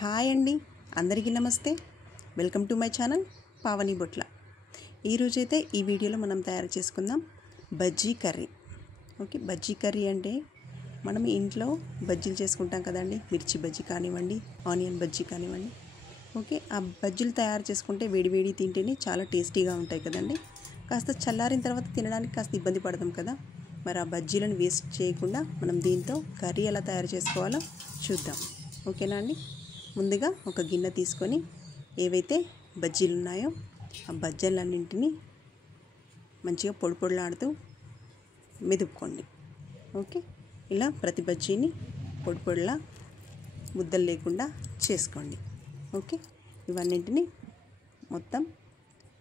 Hi అండి, అందరికీ నమస్తే. Welcome to my channel Pavani Botla. ఈరోజైతే ఈ వీడియోలో మనం తయారు చేసుకుందాం bajji curry. Okay, bajji curry అంటే మనం ఇంట్లో బజ్జీలు చేసుకుంటాం కదండి. మిర్చి బజ్జీ కానివ్వండి, ఆనియన్ బజ్జీ కానివ్వండి. ఓకే, ఆ బజ్జీలు తయారు చేసుకుంటే వేడివేడి తింటేనే చాలా టేస్టీగా ఉంటాయి కదండి. కాస్త చల్లారిన తర్వాత తినడానికి కాస్త ఇబ్బంది పడతాం కదా. మరి ఆ బజ్జీలను వేస్ట్ చేయకుండా మనం దీంతో కర్రీ ఎలా తయారు చేసుకోవాలో చూద్దాం. ఓకేనా అండి. ముందుగా ఒక గిన్నె తీసుకొని ఏవైతే బజ్జీలు ఉన్నాయో ఆ బజ్జీలన్నింటినీ మంచిగా పొడి పొడిలాడుతూ మెదుపుకోండి. ఓకే, ఇలా ప్రతి బజ్జీని పొడి పొడిలా ముద్దలు లేకుండా చేసుకోండి. ఓకే, ఇవన్నింటినీ మొత్తం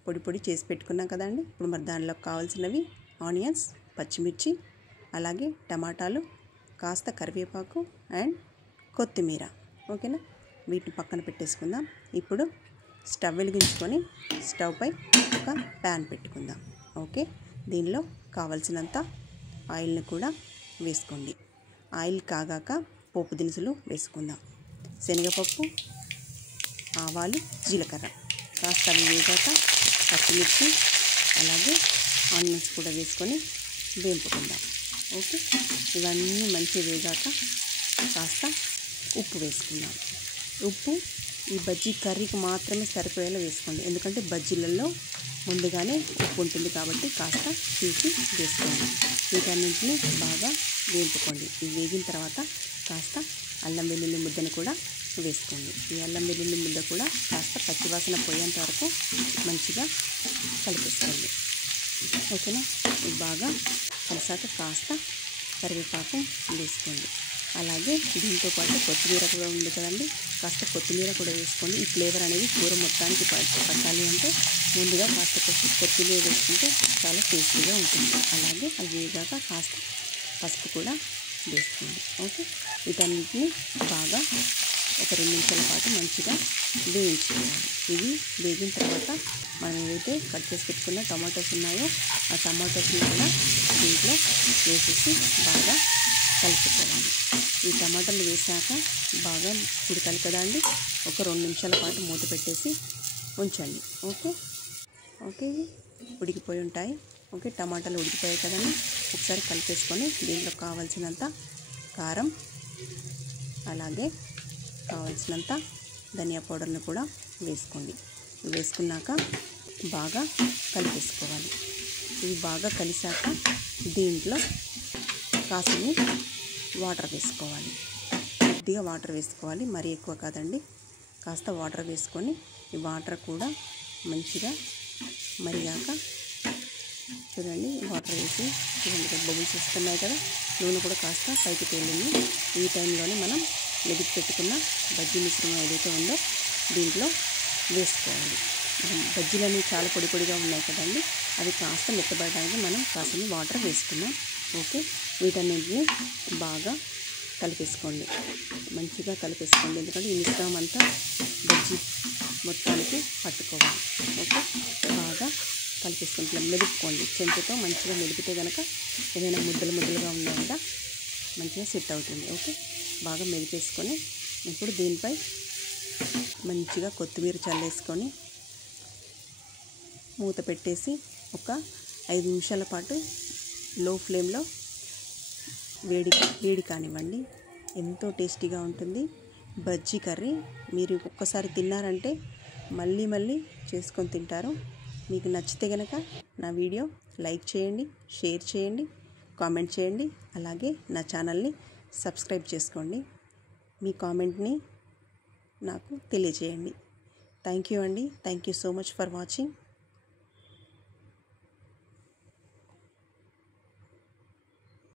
పొడి పొడి చేసి పెట్టుకున్నాం కదండి. ఇప్పుడు మరి దానిలోకి కావాల్సినవి ఆనియన్స్, పచ్చిమిర్చి, అలాగే టమాటాలు, కాస్త కరివేపాకు అండ్ కొత్తిమీర. ఓకేనా, వీటిని పక్కన పెట్టేసుకుందాం. ఇప్పుడు స్టవ్ వెలిగించుకొని స్టవ్ పై ఒక ప్యాన్ పెట్టుకుందాం. ఓకే, దీనిలో కావలసినంత ఆయిల్ని కూడా వేసుకోండి. ఆయిల్ కాగాక పోపు దినుసులు వేసుకుందాం. శనగపప్పు, ఆవాలు, జీలకర్ర. కాస్త అవి వేగాక పచ్చిమిర్చి అలాగే ఆనియన్స్ కూడా వేసుకొని వేపుకుందాం. ఓకే, ఇవన్నీ మంచిగా వేగాక కాస్త ఉప్పు వేసుకుందాం. ఉప్పు ఈ బజ్జీ కర్రీకి మాత్రమే సరిపోయేలా వేసుకోండి, ఎందుకంటే బజ్జీలలో ముందుగానే ఉప్పు ఉంటుంది కాబట్టి కాస్త చూసి వేసుకోండి. వీటన్నింటినీ బాగా వేపుకోండి. ఇవి వేగిన తర్వాత కాస్త అల్లం వెల్లుల్లి ముద్దను కూడా వేసుకోండి. ఈ అల్లం వెల్లుల్లి ముద్ద కూడా కాస్త పచ్చివాసన పోయేంత వరకు మంచిగా కలిపేసుకోండి. ఓకేనా, ఇది బాగా కలిసాక కాస్త కరివేపాకు వేసుకోండి. అలాగే దీంతో పాటు కొత్తిమీర కూడా ఉంది కదండి, కాస్త కొత్తిమీర కూడా వేసుకోండి. ఈ ఫ్లేవర్ అనేది కూర మొత్తానికి పట్టాలి అంటే ముందుగా కాస్త కొత్తిమీర వేసుకుంటే చాలా టేస్టీగా ఉంటుంది. అలాగే అది వేగాక కాస్త పసుపు కూడా వేసుకోండి. ఓకే, వీటన్నిటిని బాగా ఒక 2 నిమిషాల పాటు మంచిగా వేయించుకోవాలి. ఇవి వేగిన తర్వాత మనం ఏదైతే కట్ చేసి పెట్టుకున్న టమాటోస్ ఉన్నాయో ఆ టమాటోస్ని కూడా దీంట్లో వేసేసి బాగా కలుపుకోవాలి. ఈ టమాటాలు వేసాక బాగా ఉడకాలి కదా అండి. ఒక 2 నిమిషాల పాటు మూత పెట్టేసి ఉంచండి. ఓకే ఓకే ఉడికిపోయి ఉంటాయి. ఓకే, టమాటాలు ఉడికిపోయాయి కదండి. ఒకసారి కలిపేసుకొని దీంట్లో కావాల్సినంత కారం అలాగే కావాల్సినంత ధనియా పౌడర్ని కూడా వేసుకోండి. వేసుకున్నాక బాగా కలిపేసుకోవాలి. ఇవి బాగా కలిసాక దీంట్లో కాసిని వాటర్ వేసుకోవాలి. కొద్దిగా వాటర్ వేసుకోవాలి, మరీ ఎక్కువ కాదండి. కాస్త వాటర్ వేసుకొని ఈ వాటర్ కూడా మంచిగా మరిగాక చూడండి, వాటర్ వేసి చూడండి బబుల్స్ వస్తున్నాయి కదా. నూనె కూడా కాస్త పైకి తేలింది. ఈ టైంలోనే మనం మెదిపి పెట్టుకున్న బజ్జీ మిశ్రమం ఏదైతే ఉందో దీంట్లో వేసుకోవాలి. బజ్జీలన్నీ చాలా పొడి పొడిగా ఉన్నాయి కదండి, అవి కాస్త మెత్తబడడానికి మనం కాసిన వాటర్ వేసుకున్నాం. ఓకే, వీటన్నింటినీ బాగా కలిపేసుకోండి, మంచిగా కలిపేసుకోండి, ఎందుకంటే ఈ మిశ్రమం అంతా బజ్జీ మొత్తానికి పట్టుకోవాలి. ఓకే, బాగా కలిపేసుకుంటున్నాం. మెదుపుకోండి, చెంచాతో మంచిగా మెదిపితే కనుక ఏదైనా ముద్దలు ముద్దలుగా ఉన్నా కూడా మంచిగా సెట్ అవుతుంది. ఓకే, బాగా మెదిపేసుకొని ఇప్పుడు దీనిపై మంచిగా కొత్తిమీర చల్లేసుకొని మూత పెట్టేసి ఒక 5 నిమిషాల పాటు లో ఫ్లేమ్లో వేడి కానివ్వండి. ఎంతో టేస్టీగా ఉంటుంది బజ్జీ కర్రీ. మీరు ఒక్కసారి తిన్నారంటే మళ్ళీ మళ్ళీ చేసుకొని తింటారు. మీకు నచ్చితే కనుక నా వీడియో లైక్ చేయండి, షేర్ చేయండి, కామెంట్ చేయండి. అలాగే నా ఛానల్ని సబ్స్క్రైబ్ చేసుకోండి. మీ కామెంట్ని నాకు తెలియజేయండి. థ్యాంక్ యూ అండి. Thank you so much for watching.